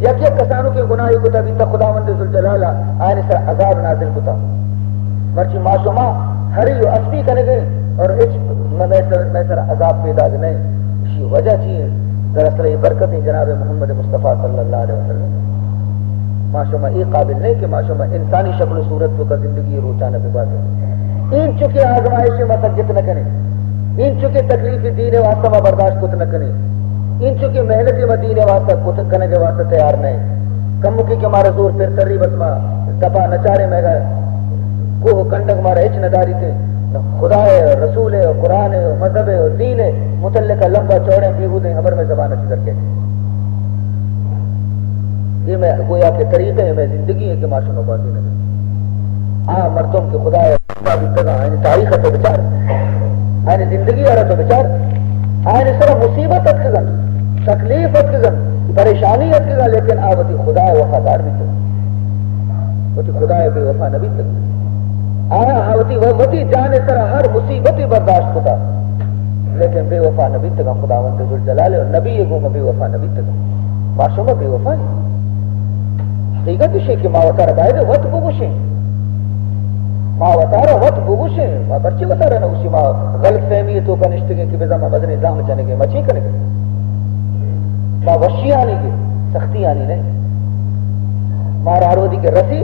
یک یک کسانوں کے گناہی کو تبھی تک خداوند ذوالجلال آئین سر عذاب نازل کتا مرچی معصومہ ہری و اسبی کنگے اور اچ میں سر عذاب پیدا نہیں اسی وجہ چیئے دراصل یہ برکتیں جناب محمد مصطفیٰ صلی اللہ علیہ وسلم معصومہ یہ قابل نہیں کہ معصومہ انسانی شکل و صورت کو کا زندگی روچانہ پہ بات ہے ان چکے آزمائش مسجد نہ کریں ان چکے تکلیف دین واسطہ میں برداشت کت نہ کریں ان چونکہ محنتی مدینے واسطہ کتک کرنے کے واسطے تیار نہیں کم مکی کے مارا زور پھر تری بسما دپا نچارے میں گئے کوہ کنڈک مارا ہچ نداری تھے خدا ہے رسول ہے قرآن ہے مذہب ہے دین ہے متعلقہ لمبا چوڑے بیہود ہیں خبر میں زبان اچھی کر کے یہ میں گویا کے طریقے ہیں میں زندگی ہے کہ معاشر نبازی نہیں مردوں کے خدا ہے تاریخ ہے تو بچار زندگی آ رہا تو بچار سر مصیبت اتکن تکلیف اتکن پریشانی اتکن لیکن آوتی خدا وفادار بھی تک وتی خدا بے وفا نبی تک وتی جانے سر ہر مصیبت برداشت ہوتا لیکن بے وفا نبی تک خداوند ذوالجلال اور نبی کو بے وفا نبی تک معصوم بے وفا حقیقت شے کہ ما وتر باید وقت بگوشیں ما وتارا وقت بگوشیں ما برچی وتارا نہ اسی ما غلط فہمی تو کا نشتے کہ بزا ما مدنی نظام جانے کے مچی کرے گا ما وشی آنی کے سختی آنی نہیں ما رارودی کے رسی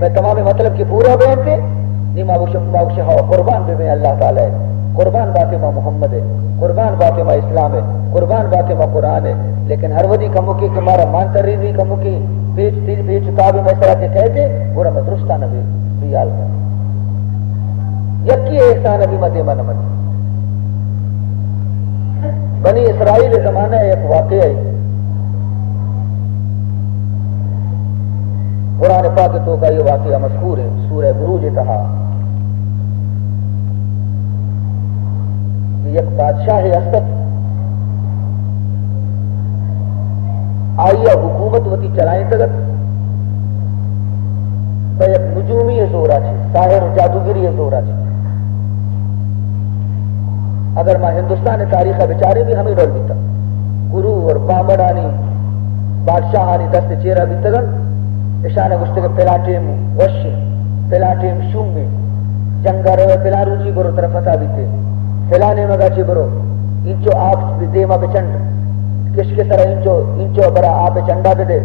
میں تمام مطلب کی پورا بیان تھے نہیں ما وشی ہوا قربان بے میں اللہ تعالی ہے قربان باتیں ما محمد ہے قربان باتیں ما اسلام ہے قربان باتیں ما قرآن ہے لیکن ہر ودی کمو کی ہمارا مان تریزی کمو کی پیچ تابی میں طرح کے کہتے وہ رہا مدرستہ نبی بیال کا یکی احسان ابھی مدے من من بنی اسرائیل زمانہ ایک واقعہ ہے قرآن پاک تو کا یہ واقعہ مذکور ہے سورہ بروج تہا یک بادشاہ اسد آئیہ حکومت وتی چلائیں تگت یک نجومی زورا چھ ساحر جادوگری زورا چھ اگر ماں ہندوستان تاریخ بیچارے بھی ہمیں ڈر دیتا گرو اور پامڑانی بادشاہانی دست چیرہ بھی تگن اشانہ گشتے کے پلاٹیم وشی پلاٹیم شومی جنگا روے پلا روچی برو طرف فتا بھی تھے فلانے مگا چی برو انچو آپ دیما بچنڈ کش کے سرہ انچو برا آپ چنڈا بھی دے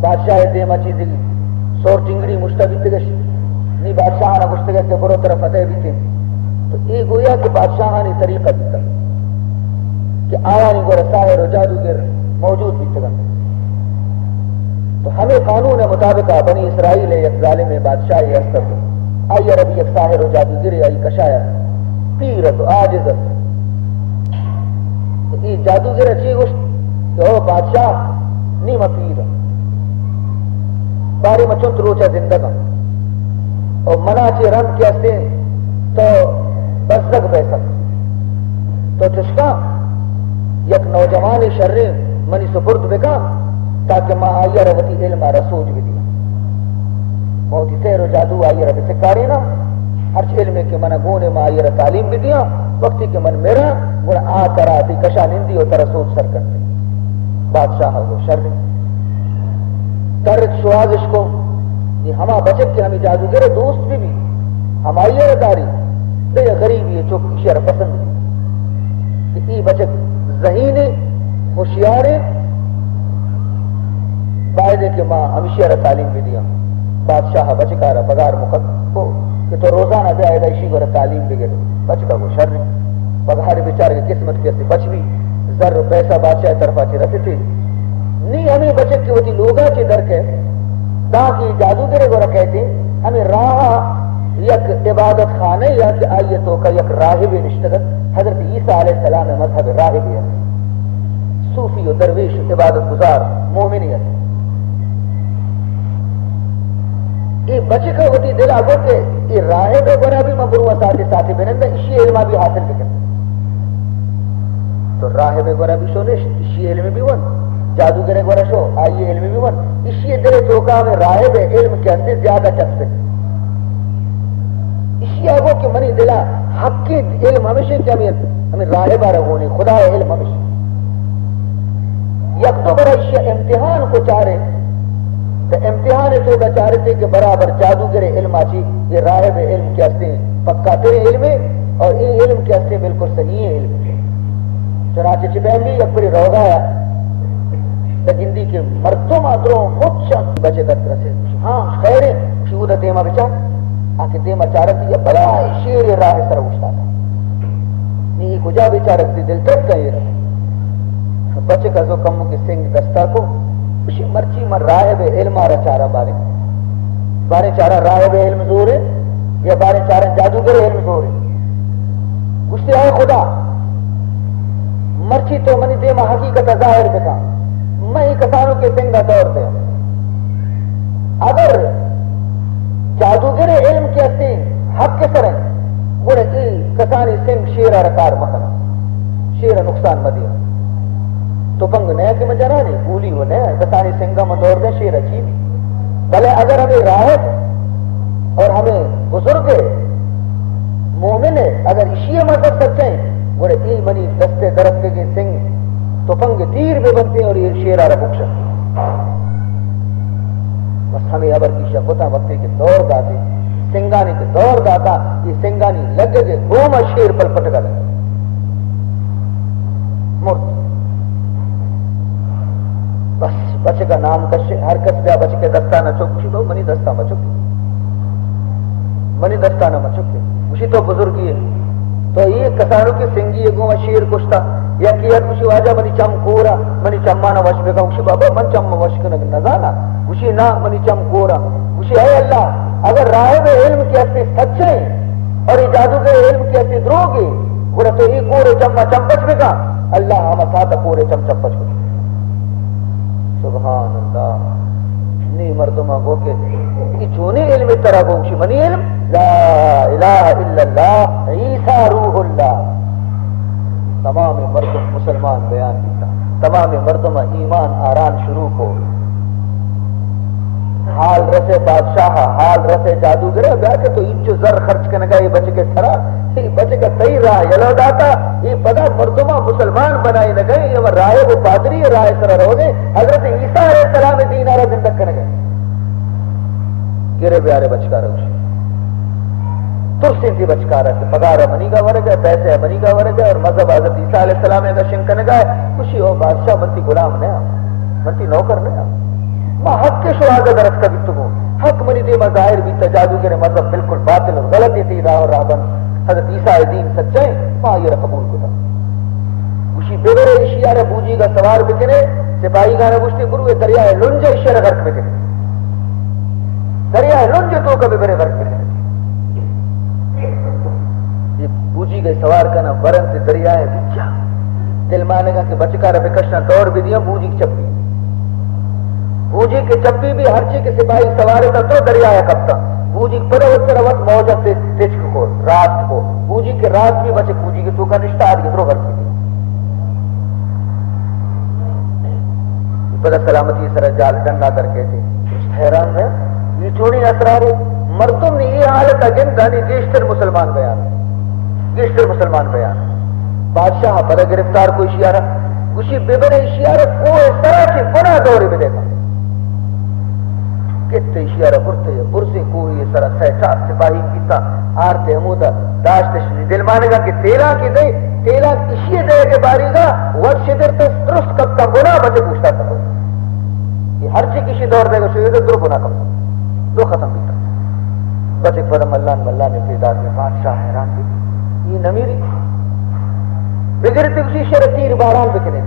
بادشاہ دیما چیزی سور چنگڑی مشتبہ تگش نی بادشاہانا مشتگہ کے برو طرف فتح بھی تھے تو یہ گویا کہ بادشاہانی طریقہ بھی تھا کہ آوانی کو رساہر و جادوگر موجود بھی تھا تو ہمیں قانون مطابقہ بنی اسرائیل یک ظالم بادشاہ اسد آئی ربی یک ساحر و جادوگر آئی کشایا پیرت و عاجزت تو یہ جادوگر اچھی گوشت کہ او بادشاہ نیمہ پیر باری مچنت روچا زندگا اور منا چی رنگ کیا سے تو بزدگ بیسک تو چشکا یک نوجوان شرری منی سپرد بکا تاکہ ماں آئیہ روتی علم رسوج بھی دیا موتی سیر و جادو آئیہ رو سکاری نا ہرچ علم کے من گونے ماں آئیہ رو تعلیم بھی دیا وقتی کہ من میرا گونا آ کرا دی کشا نندی و ترہ سوچ سر کرتے بادشاہ ہو شرری ترک شوازش کو یہ ہما بچت کے ہمیں جادوگر دوست بھی ہم آئیے داری دے غریبی ہے چوک شہر پسند کہ ای بچت ذہین ہوشیار باعدے کہ ماں ہمیشہ تعلیم بھی دیا بادشاہ بچکارا پگار مقدم کو کہ تو روزانہ دے آئے اسی کو تعلیم بھی گئے بچ کا وہ شر پگار بیچار کی قسمت کیسے بچ بھی زر پیسہ بادشاہ طرفہ چی رہتے تھے نہیں ہمیں بچت کی ہوتی لوگا چی در کے تاکہ جادوگر کو رکھے تھے ہمیں راہ یک عبادت خانے یا کہ آئیتوں کا یک راہب نشتگت حضرت عیسیٰ علیہ السلام مذہب راہبیت، صوفی و درویش عبادت گزار مومنیت، یہ بچے کا ہوتی دل آگو کہ یہ راہب گنا بھی مبروہ ساتھی ساتھی بنندہ اسی علمہ بھی حاصل بکن، تو راہب گنا بھی شو نے اسی علم بھی ون، جادوگر گنا شو آئیے علم بھی ون، اسی دل توکا میں راہب علم کے اندر زیادہ چسپے، اسی آگو کہ منی دلا حق کی علم ہمیشہ کہ ہمیں راہبہ رہونے خدا علم ہمیشہ یک تو برا اسی امتحان کو چارے، تو امتحان تو بچارے تھے کہ برابر جادوگر علم آچی یہ راہب علم کے ہستے ہیں پکا تیرے علم ہے اور یہ علم کے ہستے بالکل صحیح ہے علم ہے، چنانچہ چپہم بھی یک بری روگا ہے گندی کے مردوں مادروں خود شک بچے کا طرح سے ہاں خیر ہے شہودہ دیما بچار آکے دیما چارک دی بلا شیر راہ سر اٹھتا تھا نہیں کجا بیچارک دی دل تک کہیں رہا بچے کا زو کموں کے سنگ دستا کو اسی مرچی مر راہب علم آرہ چارہ بارے چارہ راہب علم زور ہے یا بارے چارہ جادوگر علم زور ہے گشتے آئے خدا مرچی تو منی دیما حقیقت ظاہر بکا میں ہی کسانوں کے سنگا دور دے اگر جادوگر علم کے اسی حق کے سریں گوڑے ای کسانی سنگ شیرہ رکار مکنا شیرہ نقصان مدیہ تو پنگ نیا کہ مجرہ نہیں بولی ہو نیا کسانی سنگا میں دور دیں شیرہ چیدی بلے اگر ہمیں راہب اور ہمیں بزرگ مومن ہے اگر اشیہ مذہب سچیں گوڑے ای منی دستے درخت کے سنگ تو پنگ تیر بھی بنتے ہیں اور یہ شیرہ ربکشا بس ہمیں ابر کی شکوتا وقتی کے دور داتے سنگانی کے دور داتا یہ سنگانی لگے گے گوما شیر پل پٹکا لگا مرد بس بچے کا نام کشے حرکت بیا بچے کے دستانہ چوکشی تو منی دستانہ چوکی منی دستانہ مچوکی اسی تو بزرگی ہے تو یہ کسانوں کی سنگی ہے گوما شیر کشتا یا کیا کچھ واجہ منی چم کورا منی چمانا وش بکا اسی بابا من چم وش کنگ نزانا اسی نا منی چم کورا اسی اے اللہ اگر راہب علم کی اسی سچے اور یہ جادوگر علم کی اسی دروگی گوڑا تو یہ کورے چمہ چمپچ بکا اللہ ہم ساتھ کورے چم چمپچ بکا سبحان اللہ نی مردمہ گو کے یہ چونی علم طرح گو اسی منی علم لا الہ الا اللہ عیسیٰ روح اللہ تمام مردم مسلمان بیان کیتا تمام مردم ایمان آران شروع کو حال رسے بادشاہ حال رسے جادوگر بیا کہ تو انچو زر خرچ کرنے گا یہ بچے کے سرا یہ بچے کا صحیح راہ یلو داتا یہ پدا مردمہ مسلمان بنائی نہ گئے یہ راہ و پادری راہ سرا رو گے حضرت عیسیٰ علیہ السلام دین آرہ زندہ کرنے گئے گرے بیارے بچکا روشی ترسین تھی بچکارا سے پگارہ منی کا ورگا پیسے منی کا ورگا اور مذہب حضرت عیسیٰ علیہ السلام کا شنکن گئے خوشی ہو بادشاہ منتی غلام نیا منتی نوکر نیا ماں حق کے شہادہ درست کا بھی تمہوں حق منی دے مظاہر بھی تجادوگر مذہب بالکل باطل اور غلطی تھی راہ اور راہبن حضرت عیسیٰ دین سچائیں ماں یہ قبول کتا خوشی بغیر اشیار بوجی کا سوار بکنے سپاہی گانا گوشتی گروہ دریائے لنج اشیار غرق بکنے دریائے لنج تو کبھی بڑے غرق بکنے بوجی گئے سوار کرنا برن سے دریائے بچا دل مانے گا کہ بچکارہ بکشنا دوڑ بھی دیا بوجی کی چپی بوجی کی چپی بھی ہر چیز کے سپاہی سوارے تھا تو دریائے کبتا بوجی پر اتر وقت موجہ سے تجک کو راست کو بوجی کے راست بھی بچے بوجی کے تو کا نشتہ آدھی درو گھر کی پتہ سلامتی سر جال ڈنگا کر کے تھے حیران ہے یہ چونی اسرار مردم نے یہ حالت اگن دانی گیشتر مسلمان بیان گیشتر مسلمان بیان بادشاہ بڑا گرفتار کو اشیارہ اسی ببر اشیارہ کوئی طرح سے گناہ دوری میں دیکھا کتے اشیارہ برتے ہیں برسے کوئی یہ سرہ سیٹات سپاہی کیتا آرتے حمودہ داشتشنی دل مانے گا کہ تیلا کی دے تیلا اشیے دے کے باری گا وقت شدر تس درست کب کا گناہ بچے پوچھتا تھا یہ ہر چی کسی دور دے گا شوید در گناہ کب دو ختم بیتا بچے فرم اللہ ملہ میں پیدار میں بادشاہ حیران بھی یہ نمیری بگرتی اسی شر تیر باران بکنے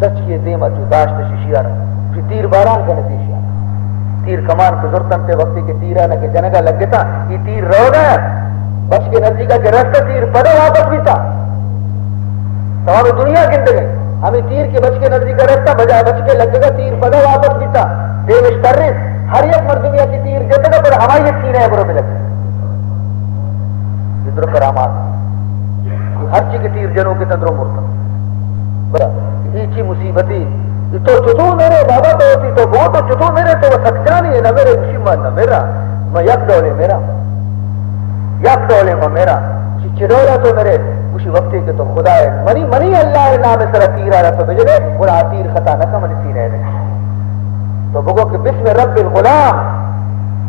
دچ کے دیما جو داشت شیشیارا پھر تیر باران کا نتیشیارا تیر کمان کے ضرورتن تے وقتی کے تیرہ نہ کہ جنگا لگ گتا یہ تیر رو گیا بچ کے نزدیک کے رستہ تیر پڑے واپس بھی تھا تمام دنیا گند گئے ہمیں تیر کے بچ کے نزدیک کا رستہ بجائے بچ کے لگ گا تیر پڑے واپس بھی تھا دیوش کر رہے ہر ایک مردمیا کی تیر جتنا پر ہماری ایک تیر ہے برو ملک ادھر کرامات ہر چیز کے تیر جنوں کے تندروں مرتا بڑا ایچی مصیبتی تو چتو میرے بابا تو ہوتی تو وہ تو چتو میرے تو وہ سکتا نہیں ہے نہ میرے مشیمہ نہ میرا میں یک ڈولے میرا یک ڈولے میں میرا چڑولا تو میرے اسی وقتی کے تو خدا ہے منی منی اللہ نام سر تیر آ رہا تو بجلے بڑا تیر خطا نہ منی تیر ہے تو بگو کہ بسم رب الغلام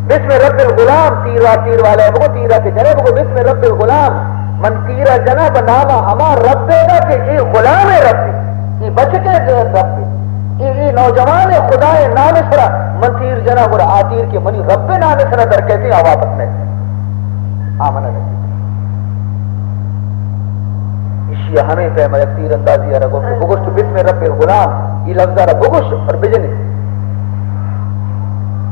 بسم رب الغلام تیر والا ہے بگو تیرا کے جنے بگو بسم رب الغلام من تیرا جنا بناما ہمار رب دے گا کہ یہ غلام ہے رب یہ بچ کے رب یہ نوجوان خدا نام سرا من تیر جنا برا آتیر کے منی رب نام سرا در کہتے ہیں واپس میں آمنہ رکھتی اسی ہمیں پہ میں تیر اندازی رکھو کہ بگوش تو بسم رب الغلام یہ لفظ رہا بگوش اور بجنے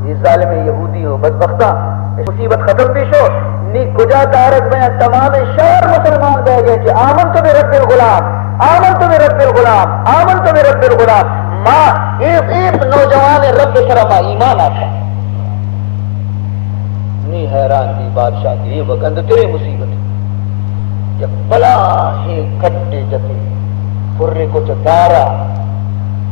یہ ظالم یہودی ہو بدبختہ مصیبت ختم پیش ہو نی کجا دارت میں تمام شہر مسلمان بہ گئے کہ آمن تو رب الغلام آمن تو رب الغلام آمن تو رب الغلام ماں ایک نوجوان رب شرما ایمان آتا نی حیران دی بادشاہ کی یہ وقت تیرے مصیبت جب بلا ہی کٹے جتے پرے کو چدارا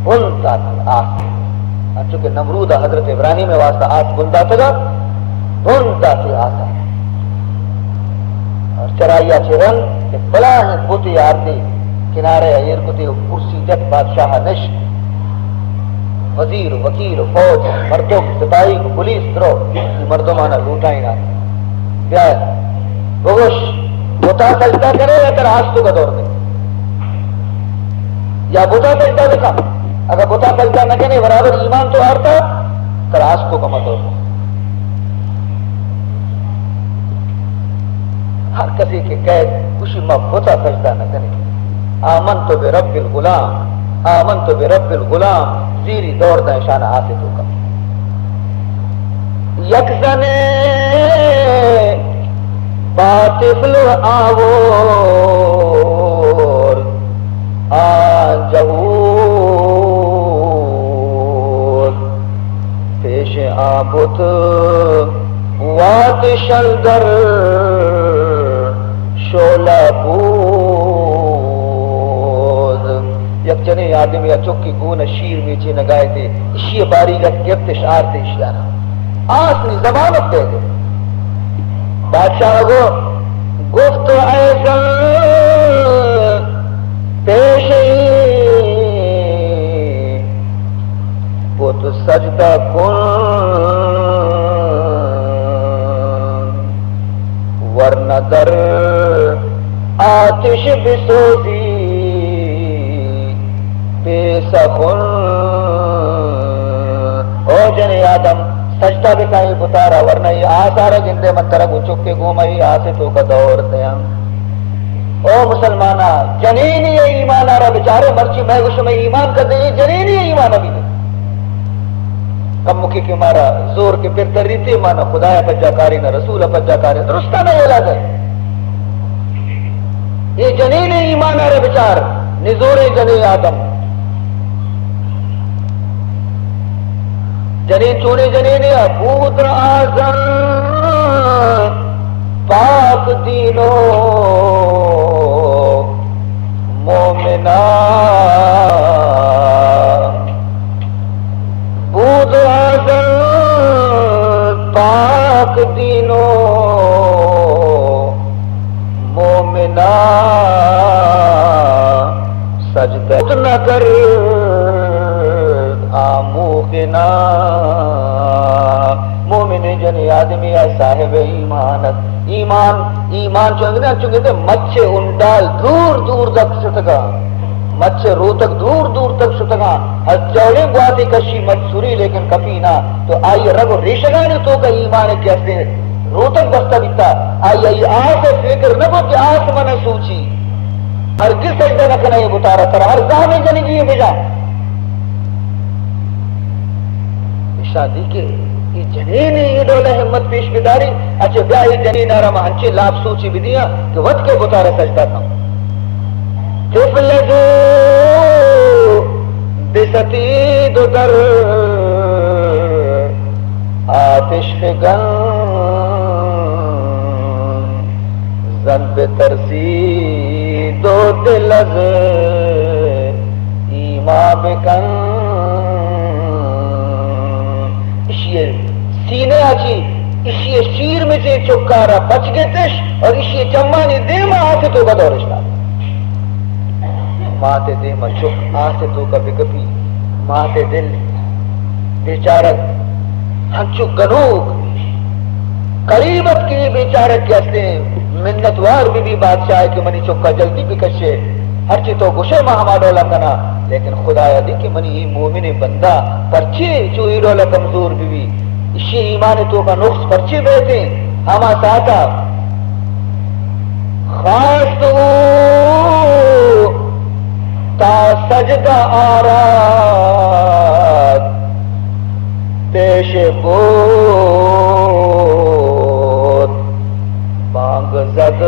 بنتا تھا آس چونکہ نمرود حضرت ابراہیم واسطہ آس بنتا تھا بنتا تھی آسا اور چرائیا چرن کہ بلا ہی بوتی آرتی کنارے ایر کو تے کرسی جت بادشاہ نش وزیر وکیل فوج مردوں سپاہی پولیس کرو مردمانہ لوٹائی نہ بیائے بگوش بوتا سجدہ کرے یا تر آستو کا دور دے یا بوتا سجدہ دکھا اگر بوتا سجدہ نہ کرے برابر ایمان تو ہارتا تر آستو کا مدور دے ہر کسی کے قید کچھ بوتا سجدہ نہ کرے آمن تو برب الغلام آمن تو برب الغلام زیری دور دا شانہ آسدو کا یکزنے باطفل آور آجہور پیش آبت وات شلدر شولہ بود یک جنے آدم یا چکی گون شیر میچے نگائے تھے اشی باری رکھ گفت اشعار تھے اشیارہ آسنی زبانت دے دے بادشاہ کو گفت ایسن پیشی پت سجدہ کن ورنہ در آتش بسوزی بے سخن او جنے آدم سجدہ بکائی بتارا ورنہ یہ آسارا جندے من طرح کو چکے گھومائی آسفتوں کا دور دیا او مسلمانہ جنینی ایمان آرہ بچارے مرچی میں گوشو میں ایمان کر دے یہ جنینی ایمان ابھی دے کم مکی کے مارا زور کے پھر تریتے مانا خدایا پجا کاری نہ رسول پجا کاری درستہ نہ یہ لازر یہ جنینی ایمان آرہ بچار نزور جنین آدم جنین چونے جنین پوتر آزم پاک دینو مومنا پوتر آزم پاک دینو مومنا سجدہ نہ کر آموخنا مومن جنی آدمی ہے صاحب ایمانت ایمان چونکہ تھے مچھے انڈال دور دور تک شتگا مچھے رو تک دور تک شتگا چوڑے گواتی کشی مچھوری لیکن کپی نہ تو آئی رگ ریشگانی تو کا ایمان کیسے رو تک بستا بیتا آئی آس فکر نہ کو کہ آس من سوچی ہر کس سجدہ نہ کنا یہ بتارا تر ہر زامن جنی جی بجا شادی کے جنین ایڈول ہمت پیش بداری اچھے بیاہی جنین آرام ہنچے لاب سوچی بدیا کہ وقت کے بطار سجدہ تھا طفل جو بستید در آتش فگن زن به ترسید و دل از ایما بکن اشیئے سینے آچی اشیئے شیر میں سے چکارا بچ گتش اور اشیئے چمانی دیما آتے تو کا دورشتا ماتے دیما چک آتے تو کا بکپی ماتے دل بیچارت ہنچو گنوک قریبت کی بیچارت کے اصلے منتوار بھی بادشاہ کہ منی چکا جلدی بکشے ہر چی تو گشے ماں ہما ڈولا کنا لیکن خدایا دی کہ منی ہی مومن بندہ پرچے جو ہی ڈولا کمزور بھی اسی ایمان تو کا نقص پرچے بیٹھے ہما ساتا خاص تو تا سجدہ آراد پیش بود بانگ زد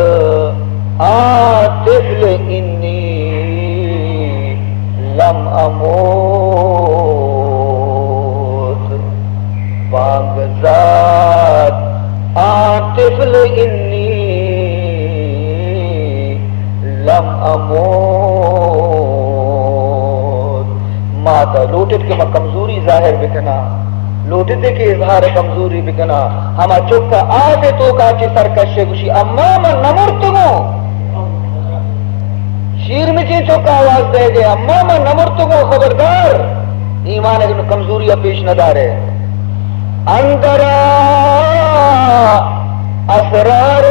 آطفل انی لم اموت بانگ زد آطفل انی لم اموت ماتا لوٹت کے میں کمزوری ظاہر بکنا لوٹتے کے اظہار کمزوری بکنا ہما چکا آتے تو کاچی سرکشے گوشی اما من نمرتگو شیر میں چی چکا آواز دے گے اما من نمرتگو خبردار ایمان اگر کمزوری پیش نہ دارے اندرا اسرار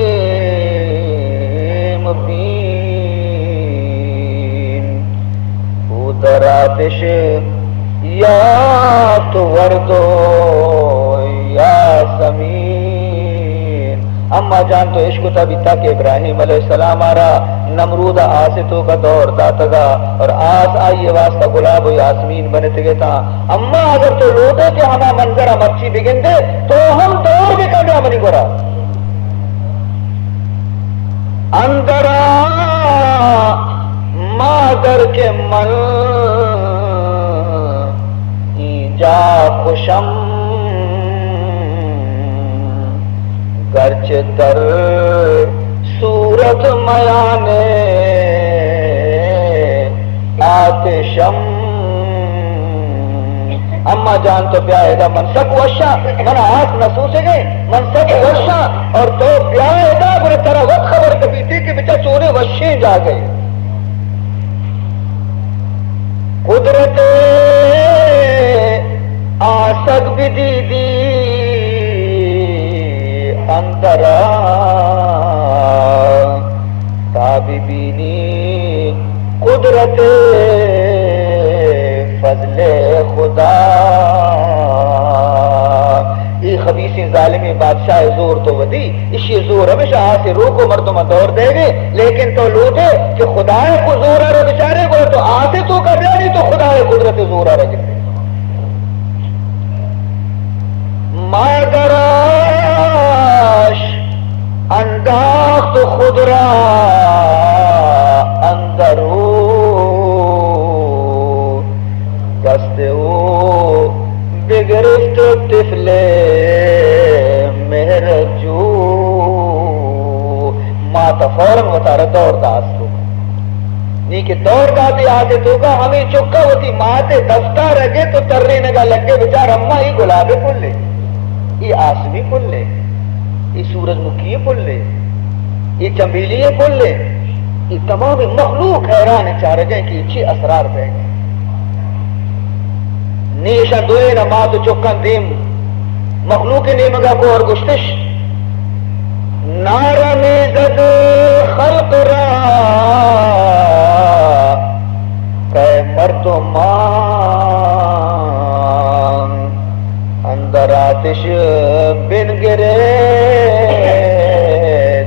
ابراہیم بین ادر آتش یا تو وردو یا سمین اما جان تو عشق تھا بھی تک ابراہیم علیہ السلام آرا نمرود آسطوں کا دور داتا گا اور آس آئیے واسطہ گلاب و یاسمین بنتے گے تھا اما اگر تو لوٹے کہ ہما منظر مرچی بگن دے تو ہم دور بھی کرنے منی گورا اندرا مادر کے من جا خوشم گرچ در صورت میانے آتشم اما جان تو بیائے گا من سک وشا من آت نسوسے گئے من سک وشا اور تو بیائے گا برے طرح وقت خبر کبھی تھی کہ بچہ چورے وشیں جا گئے قدرت آسک بھی دی اندرا تابی بینی قدرت فضل خدا یہ خبیثی ظالمی بادشاہ زور تو ودی اسی زور ہمیشہ آسے روح کو مردوں میں دور دے گے لیکن تو لوٹے کہ خدا کو زور آ رہے بیچارے کو تو آسے تو کر رہا نہیں تو خدا قدرت زور آ رہے مادراش انداخت خود را اندرو دست او بگرفت طفل مہرجو ماتا فوراً وطارہ دور داستو نہیں کہ دور داتے آتے تو کا ہمیں چکا ہوتی ماتے دفتہ رگے تو ترنے نگا لگے بچار اممہ یہ گلابے پل لے یہ آسمی پل لے یہ سورج مکھی پل لے یہ چمبیلی پل لے یہ تمام مخلوق حیران چاہ رہے کہ اچھی اسرار پہ گئے نیشہ دوئے نما تو چکن دیم مخلوق نیمگا کو اور گشتش نارا میزد خلق را کہ مردمان اندر آتش بن گرے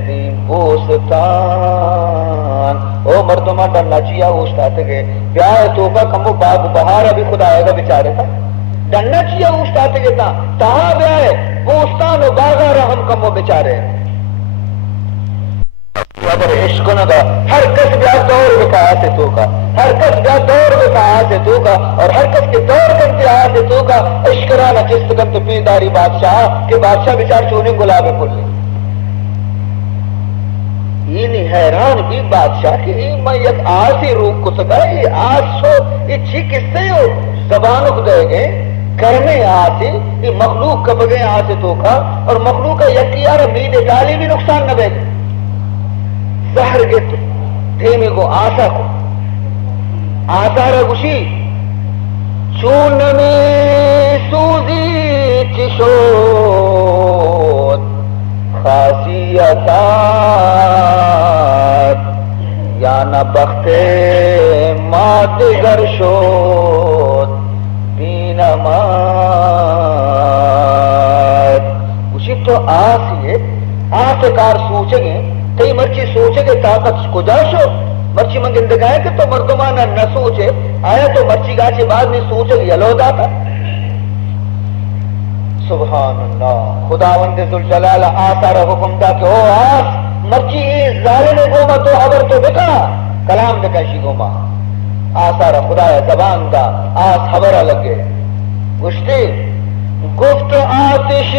دی بوستان او مردمان ڈرنا چیا اوشتاتے گئے بیائے توبہ کمو باب بہارا بھی خدا آئے گا بیچارے تھا ڈننا چاہیے اوسٹاتے گیتا تہا بیائے بوستان و باغا رحم کم و بیچارے اگر عشق نگا ہر کس بیا دور بکا آسے تو کا ہر کس بیا دور بکا آسے تو کا اور ہر کس کے دور کنتے آسے تو کا عشق رانا چست کنتے پیداری بادشاہ کہ بادشاہ بیچار چونے گلابے پھولے یہ نہیں حیران بھی بادشاہ کہ یہ میں یک آسی روک کو سکا یہ آس شو یہ چھی کس سے ہو زبانوں کو دے گئے کرنے آسی یہ مخلوق کب گئے آسے تو کا اور مخلوق کا یکیار میدے ڈالی بھی نقصان نہ بے گئے زہر گت دھیمے کو آسا کو آسا رگوشی چون میں سوزی چشود خاصیتات یا نہ بخت مادگر شود بینمات اسی تو آسی ہے آسے کار سوچیں گے کئی مرچی سوچے کہ طاقت کجا شو مرچی منگندگائے کہ تو مردمانہ نہ سوچے آیا تو مرچی گاچے بعد نہیں سوچے گی الو داتا سبحان اللہ خداوند ذوالجلال آثار حکم دا کہ او آس مرچی ظالم گوما تو حبر تو بکا کلام دکشی گوما آثار خدای زبان دا آس حبر لگے گشتی گفت آتش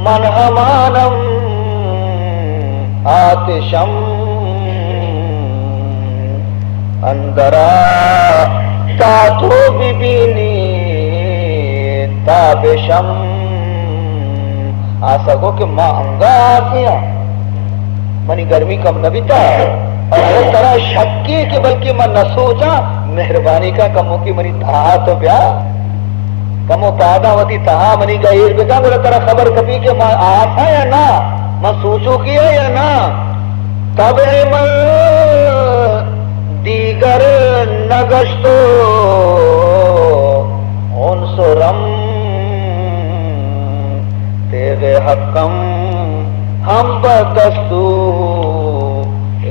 من همانم آتشم اندرا تا تو ببینی تابشم آسا گو کہ ماں انگا آسیا منی گرمی کم نبیتا اور اس طرح شکی کہ بلکہ من نہ سوچا مہربانی کا کموں کی منی تہا تو بیا کمو پادا ہوتی تہا منی گئیر بکا میرا طرح خبر کبھی کہ ماں آسا یا نا میں سوچو کیا یا نا تب من دیگر نگشتو انصرم تیغ حقم ہم بدستو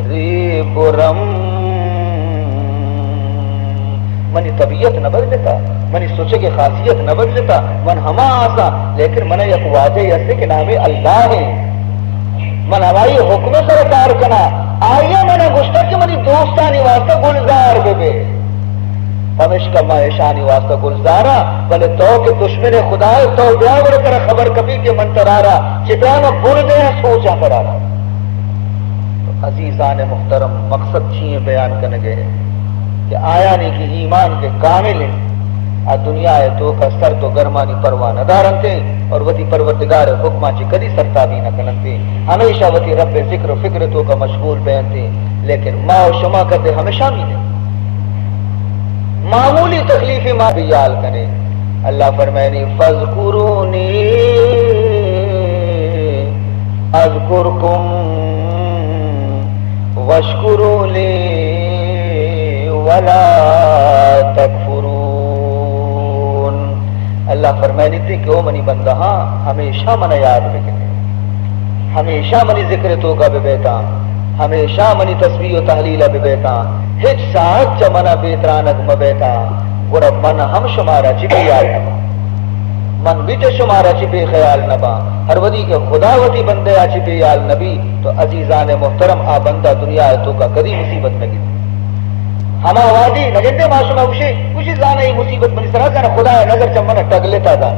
ریبرم منی طبیعت نہ بدلتا منی سوچے کی خاصیت نہ بدلتا من ہما آسا لیکن من یک واجہ ایسے کہ نام اللہ ہے من ہمائی حکم سرکار کنا آئیے من گشتا کہ منی دوستانی واسطہ گلزار بے ہمیش کا مائشانی واسطہ گلزارا بلے تو کہ دشمن خدا ہے تو بیا ور کر خبر کبھی کہ من ترارا چترانا بھول دے سوچا کرارا تو عزیزان محترم مقصد چیئے بیان کرنے گئے کہ آیا نہیں کہ ایمان کے کامل ہیں آ دنیا ہے تو کا سر تو گرمانی پرواہ نہ دارن تھے اور وتی پروردگار حکمہ چی کدی سرتابی نہ کنن تھے ہمیشہ وتی رب ذکر و فکر تو کا مشغول بیان تھے لیکن ما و شما کرتے ہمیشہ ملے معمولی تکلیفی ما بھی یال کرے اللہ فرمائنی فذکرونی اذکرکم واشکروا لی ولا تکفرون اللہ فرمائنی تھی کہ او منی بندہ ہاں ہمیشہ منہ یاد بکنے ہمیشہ منی ذکر تو کا بے بیتا ہمیشہ منی تسبیح و تحلیلہ بے بیتا ہچ ساتھ چا منہ بیترانک مبیتا ورب من ہم شمارا چی بے یاد نبا من بیچ شمارا چی بے خیال نبا ہر ودی کے خدا وتی بندے آچی بے یال نبی تو عزیزان محترم آ بندہ دنیا ہے تو کا کدی مصیبت نگی ہما وادی نگندے معاشمہ کشی زانا ہی مصیبت بنی سرا زانا خدا نظر چا منہ ٹگ لیتا دا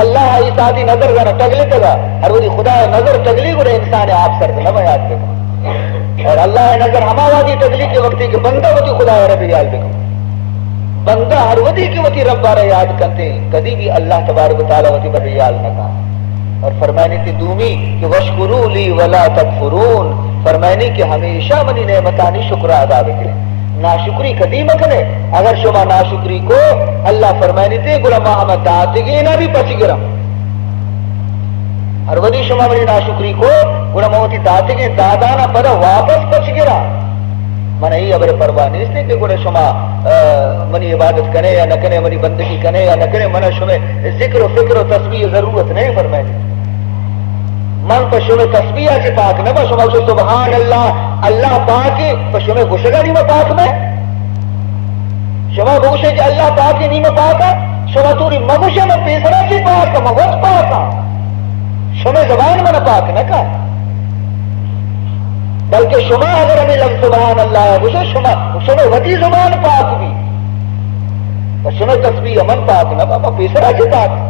اللہ عیسادی نظر زانا ٹگ لیتا دا ہر ودی خدا نظر ٹگلی گو رہے انسان آپ سر نبا یاد بکا اور اللہ نظر ہما وادی ٹگلی کے وقتی کہ بندہ وتی خدا رب یاد بکا بندہ ہر ودی کی وتی رب بارہ یاد کرتے کدی بھی اللہ تبارک و تعالی وتی بر یاد نہ کا اور فرمانے کی دومی کہ وشکروا لی ولا تکفرون فرمانے کہ ہمیشہ منی نعمتانی شکر ادا کرے ناشکری کدی مت کرے اگر شما ناشکری کو اللہ فرمانے تے غلام احمد داتگی نہ بھی پچ گرم ہر ودی شما منی ناشکری کو غلام ہوتی داتگی دادانا پر واپس پچ گرا من ای ابر پرواہ نہیں سے کہ گڑے شما منی عبادت کرے یا نہ کرے منی بندگی کرے یا نہ کرے من شما ذکر و فکر و تسبیح ضرورت نہیں فرمائے من پر شما تسبیح سے پاک نہ شما سبحان اللہ اللہ پاک پر شما گشگاری میں پاک میں شما بگوشے کہ اللہ پاک کی نیم پاکا شما توری مگوشے میں پیسرا چی پاکا مگوش پاکا شما زبان میں پاک نہ کہا بلکہ شما اگر ہمیں لفظ سبحان اللہ بگوشے شما وطی زبان پاک بھی شما تسبیح من پاک نہ بابا پیسرا چی پاک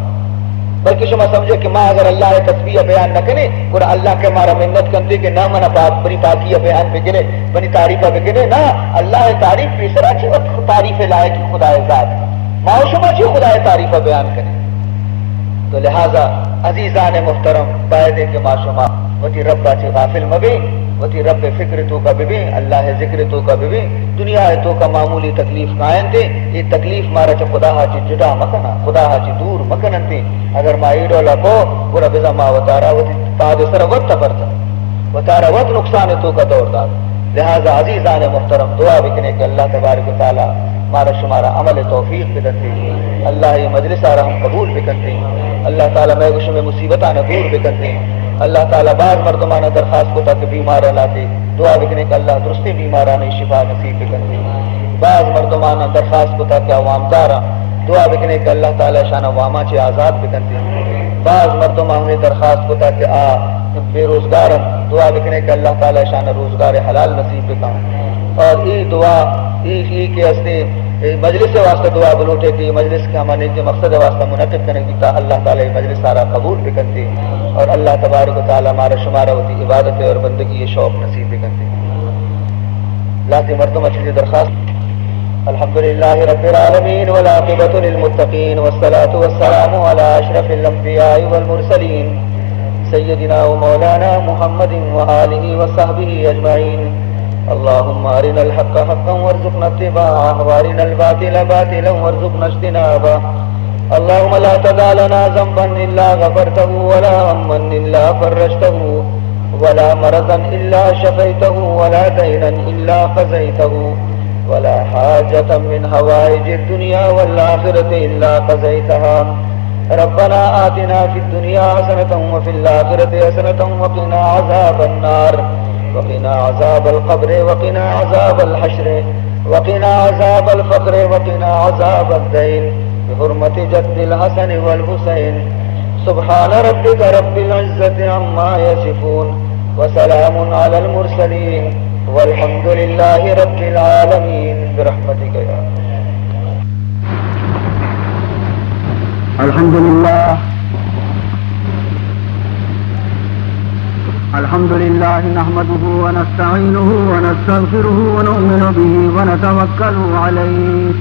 بلکہ شما سمجھے کہ ماں اگر اللہ تسبیح بیان نہ کرے اور اللہ کے مارا منت کرتے کہ نہ منا پاک بنی پاکی بیان پہ گرے بنی تعریف پہ گرے نہ اللہ تعریف پیسرا چی وقت تعریف لائے کہ خدا ذات ماں شما چی خدا تعریف بیان کرے تو لہذا عزیزان محترم باید کہ ما شما وتی رب چی غافل مبی وتی رب فکر تو کا بھی اللہ ذکر تو کا بھی دنیا ہے تو کا معمولی تکلیف قائم تھے یہ تکلیف مارا چا خدا چی جدا مکنا خدا چی دور مکنن تھی اگر ما ایڈو لکو پورا بزا ما وطارا وتی پاد سر وقت پرتا وطارا وقت نقصان تو کا دور دار لہذا عزیزان محترم دعا بکنے کہ اللہ تبارک و تعالی مارا شمارا عمل توفیق بدنتی اللہ یہ مجلس آرہا ہم قبول بکنتی اللہ تعالی میں گوشم مصیبتانا دور بکنتی اللہ تعالی بعض مردمانہ درخواست کو تک بیمار لاتے دعا بکنے کہ اللہ درستی بیمارانہ شفا نصیب بکنتی بعض مردمانہ درخواست کو تک عوام دارا دعا بکنے کہ اللہ تعالی شان عواما چے آزاد بکنتی بعض مردمانہ درخواست کو تک بے روزگار دعا بکنے کہ اللہ تعالی شان روزگار حلال نصیب بکن اور ای دعا ای کے استے مجلس واسطہ دعا بلوٹے کہ مجلس کے ہمارے کے مقصد واسطہ منعقد کرنے کی تا اللہ تعالی مجلس سارا قبول بھی کرتے اور اللہ تبارک و تعالی ہمارا شمارہ ہوتی عبادت اور بندگی یہ شوق نصیب بھی کرتے لاتے مردم اچھی درخواست الحمدللہ رب العالمین والعاقبۃ للمتقین والصلاة والسلام علی اشرف الانبیاء والمرسلین سیدنا و مولانا محمد وآلہ وصحبہ اجمعین اللهم ارنا الحق حقا وارزقنا اتباعه وارنا الباطل باطلا وارزقنا اجتنابه اللهم لا تدع لنا ذنبا الا غفرته ولا هما الا فرجته ولا مرضا الا شفيته ولا دينا الا قضيته ولا حاجة من حوائج الدنيا والآخرة الا قضيتها ربنا آتنا في الدنيا حسنة وفي الآخرة حسنة وقنا عذاب النار وقنا عذاب القبر وقنا عذاب الحشر وقنا عذاب الفقر وقنا عذاب الدين بحرمة جد الحسن والحسين سبحان ربك رب العزة عما يصفون وسلام على المرسلين والحمد لله رب العالمين برحمتك يا الحمد لله الحمد لله نحمده ونستعينه ونستغفره ونؤمن به ونتوكل عليه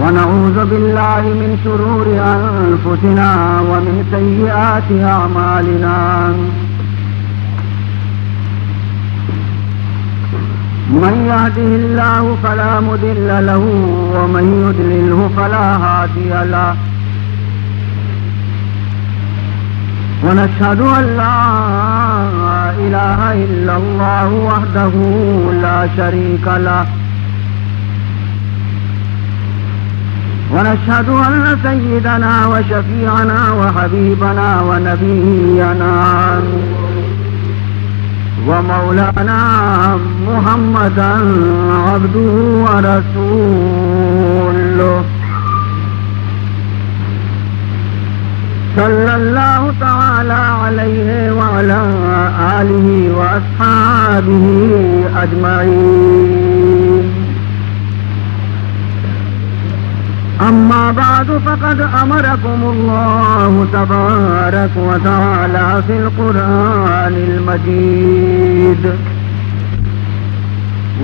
ونعوذ بالله من شرور أنفسنا ومن سيئات أعمالنا من يهده الله فلا مضل له ومن يضلله فلا هادي له ونشهد أن لا إله إلا الله وحده لا شريك له ونشهد أن سيدنا وشفيعنا وحبيبنا ونبينا ومولانا محمدا عبده ورسوله صلى الله تعالى عليه وعلى آله وأصحابه أجمعين أما بعد فقد أمركم الله تبارك وتعالى في القرآن المجيد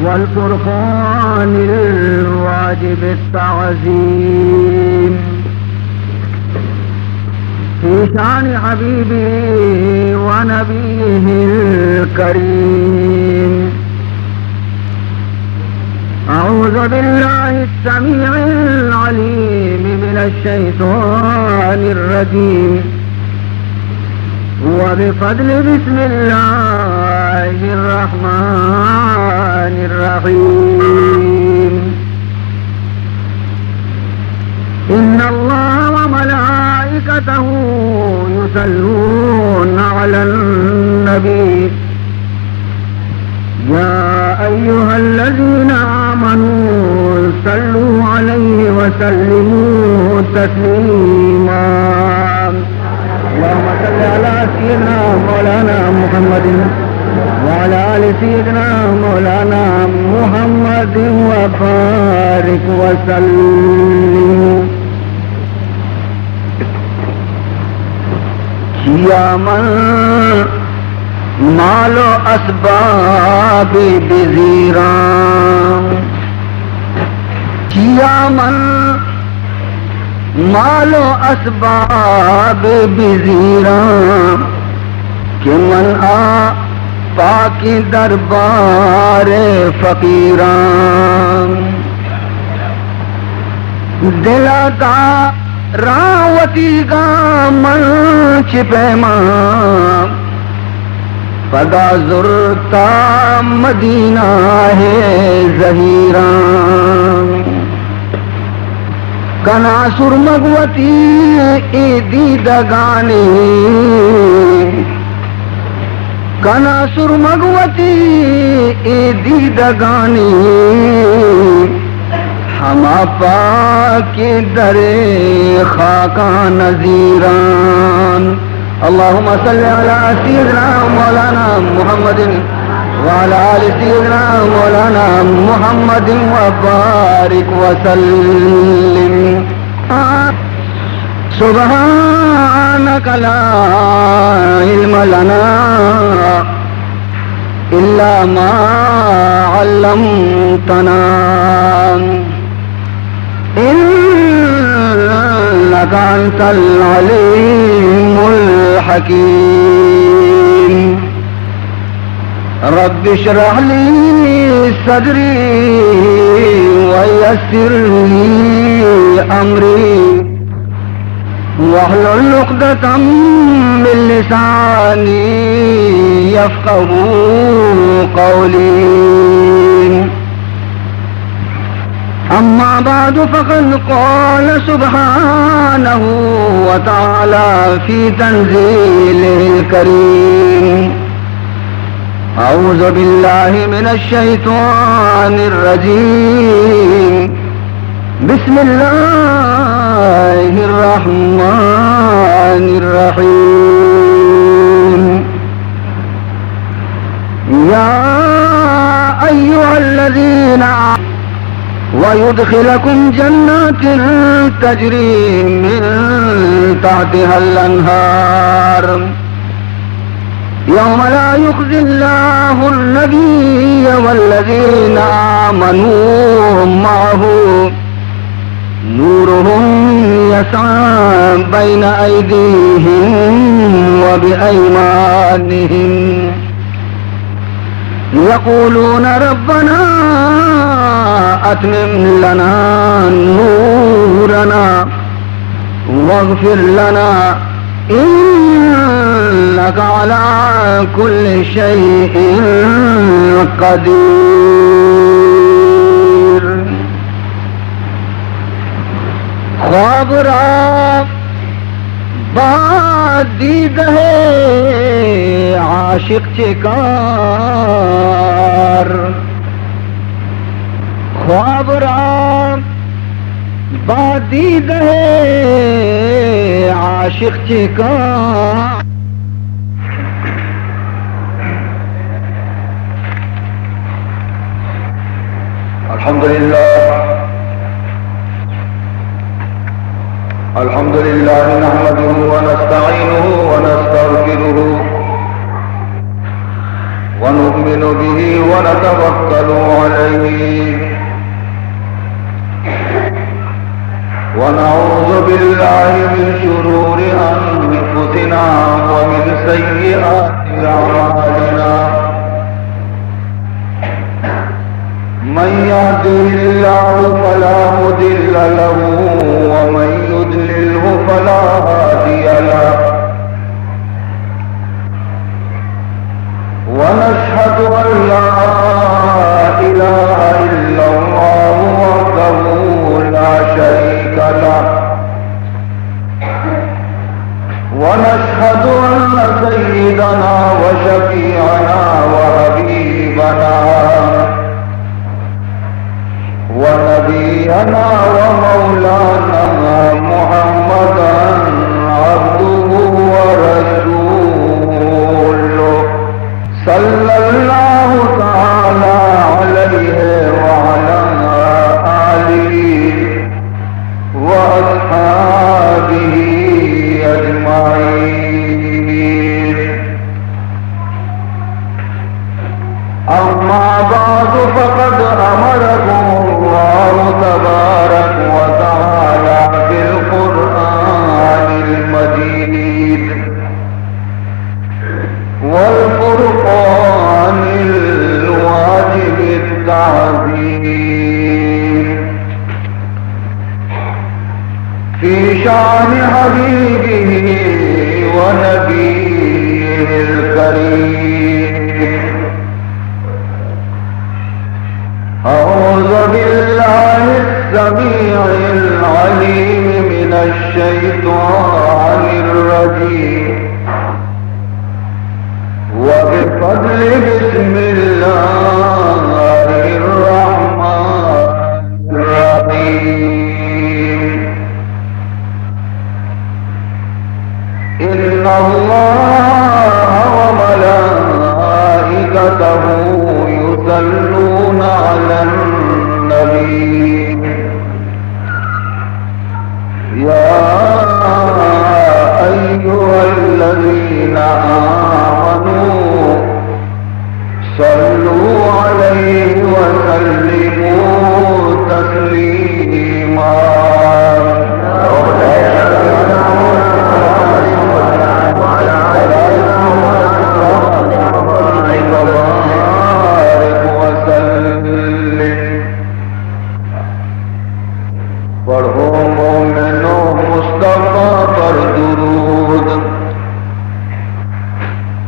والفرقان الواجب التعظيم في شان حبيبه ونبيه الكريم أعوذ بالله السميع العليم من الشيطان الرجيم وبفضل بسم الله الرحمن الرحيم إن الله وملائكته يصلون على النبي يا أيها الذين آمنوا صلوا عليه وسلموا تسليما اللهم صل على سيدنا مولانا محمد وعلى آل سيدنا مولانا محمد وبارك وسلم يا من مال و اسباب بزیران کیا من مال و اسباب بزیران کہ من آ پاکی دربار فقیران دلا کا راوتی کا من چپیمان پدا زرتا مدینہ ہے ظہیران کنا سرمگوتی ای دیدگانی کنا سرمگوتی ای دیدگانی ہما پاکی در خاکا نظیران اللهم صل على سيدنا مولانا محمد وعلى آل سيدنا مولانا محمد وبارك وسلم سبحانك لا علم لنا إلا ما علمتنا إنك أنت العليم الحكيم رب اشرح لي صدري ويسر لي أمري واحلل عقدة من لساني يفقهوا قولي أما بعد فقد قال سبحانه وتعالى في تنزيله الكريم أعوذ بالله من الشيطان الرجيم بسم الله الرحمن الرحيم يا أيها الذين ويدخلكم جنات تجري من تحتها الأنهار يوم لا يخزي الله النبي والذين آمنوا معه نورهم يسعى بين أيديهم وبأيمانهم يقولون ربنا أتمم لنا نورنا واغفر لنا إنك على كل شيء قدير خواب را باد دید ہے عاشق چکار خواب را باد دید ہے عاشق چکار الحمد لله نحمده ونستعينه ونستغفره ونؤمن به ونتوكل عليه ونعوذ بالله من شرور أنفسنا ومن سيئات أعمالنا من يهده الله فلا مضل له ومن يضلله فلا هادي له ونشهد أن لا إله إلا الله وحده لا شريك له ونشهد أن سيدنا وشفيعنا وحبيبنا نبينا ومولانا محمدا عبده ورسوله صلى الله تعالى عليه وعلى آله وأصحابه أجمعين. أما بعد فقد أمركم الله تبارك وتعالى بالقرآن المجيد والفرقان الواجب التعظيم في شأن حبيبه ونبيه الكريم. أعوذ بالله السميع العليم من الشيطان الرجيم وبفضل بسم الله الرحمن الرحيم. إن الله وملائكته يصلون على النبي يا أيها الذين آمنوا صلوا عليه وسلموا تسليما. پڑھو مومنو مصطفیٰ پر درود،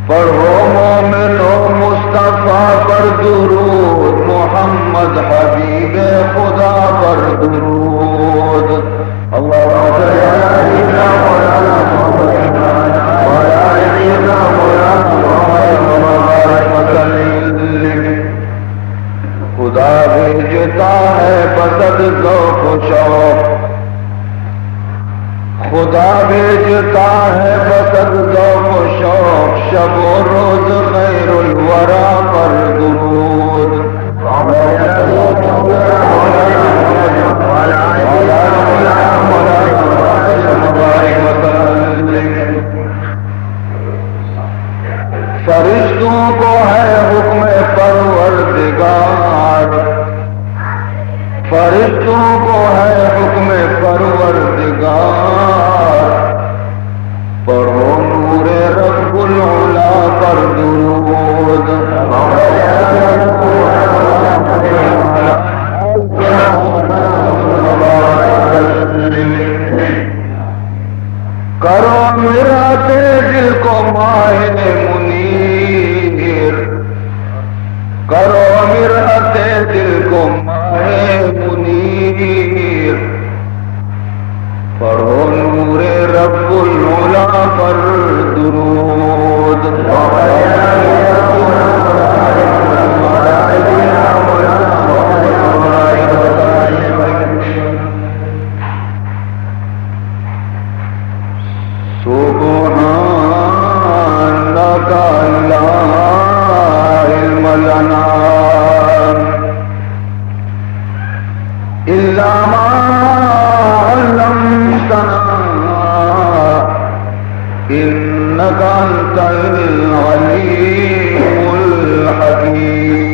پڑھو مومنو مصطفیٰ پر درود، محمد حبیب خدا پر درود. اللہم صل علی سیدنا مولانا محمد وعلی آل سیدنا مولانا محمد وبارک وسلم. خدا بھیجتا ہے بسد ذوق و شوق، خدا بھیجتا ہے بسد ذوق و شوق، شب و روز خیر الورا پر درود. فرشتوں کو ہے حکم پروردگار، فرشتوں کو ہے حکم پروردگار، پڑھو نور رب العلا پر درود. کرو میراتے دل کو ماہ منیر، کرو میراتے دل کو ماہ منیر، پڑھو نور رب العلا پر درود. سبحانك لا علم لنا إلا ما علمتنا إنك أنت العليم الحكيم.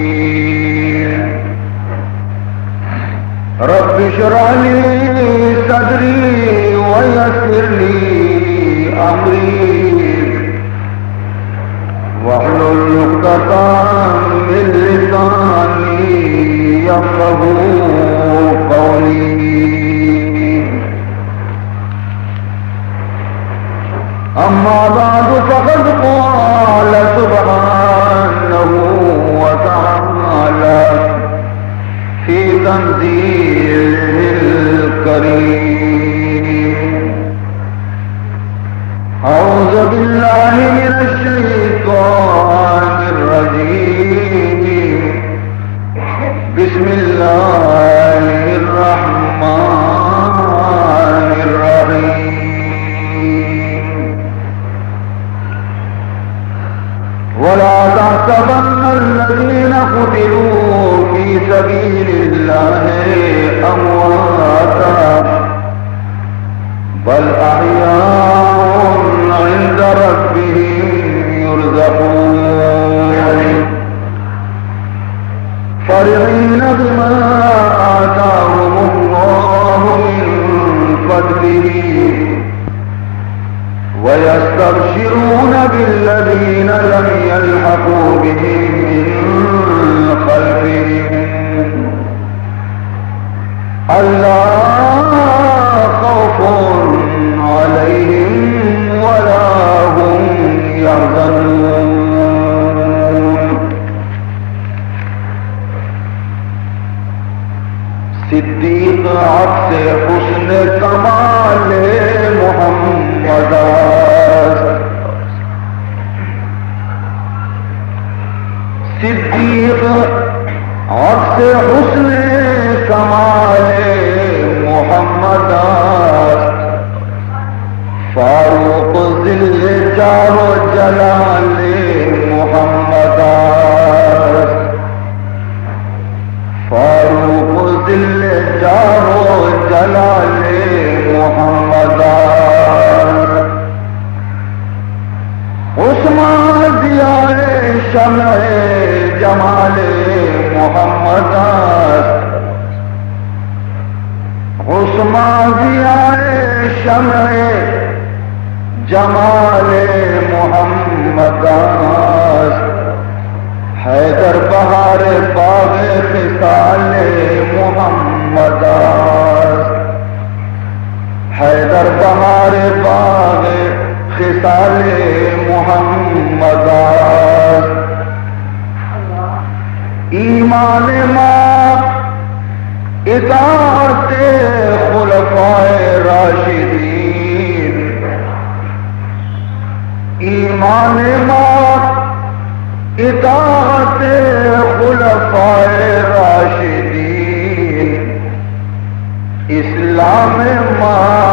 رب اشرح لي صدري ويسر لي أمري واحلل عقدة من لساني يفقهوا قولي. أما بعد فقد قال سبحانه وتعالى في تنزيله الكريم. أعوذ بالله من الشيطان الرجيم. بسم الله الرحمن الذين قتلوا في سبيل الله أمواتا بل أحياء عند ربهم يرزقون فرحين بما آتاهم الله من فضله ويستبشرون بالذين لم يلحقوا بهم من خلفهم ألا خوف عليهم ولا هم يحزنون صدیق عکس حسن کمال محمد صدیق عکس حسن کمال محمد فاروق ذل جار و جلال محمد فاروق ذل جار و جلال محمد عثمان ضیاء شمع جمال محمد عثمان ضیاء شمع جمال محمد حیدر بہار باغ خصال محمد حیدر بہار باغ خصال محمد ایمان ماں اطاعت خلفائے راشدین ایمان ماں اطاعت خلفائے راشدین اسلام ماں